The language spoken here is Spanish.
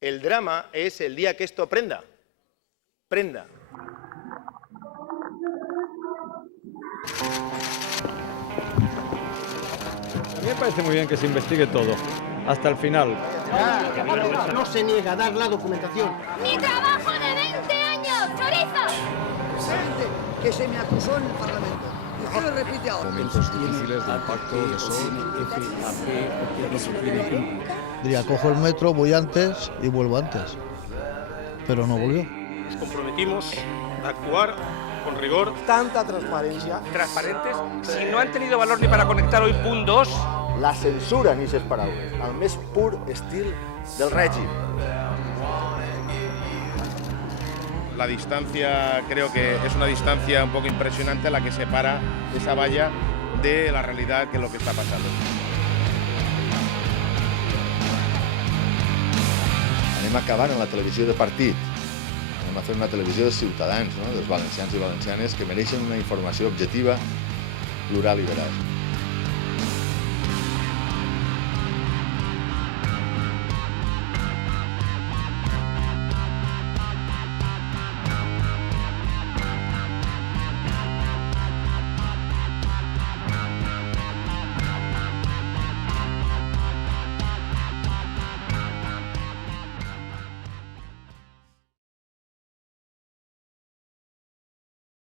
El drama es el día que esto prenda. Prenda. A mí me parece muy bien que se investigue todo, hasta el final. No se niega a dar la documentación. ¡Mi trabajo de 20 años, chorizo! Que se me acusó en el Parlamento. Y usted lo repite ahora. Momentos difíciles del pacto de Diría, cojo el metro, voy antes y vuelvo antes. Pero no volvió. Nos comprometimos a actuar con rigor. Tanta transparencia. Transparentes. Si no han tenido valor ni para conectar hoy punt 2... La censura ni ses paraules, el més pur estil del règim. La distancia creo que es una distancia un poco impresionante la que separa esa valla de la realidad que es lo que está pasando. Anem acabant en la televisió de partit. Anem a fer una televisió de ciutadans, no? Dels valencians i valencianes que mereixen una informació objectiva, plural i veraç.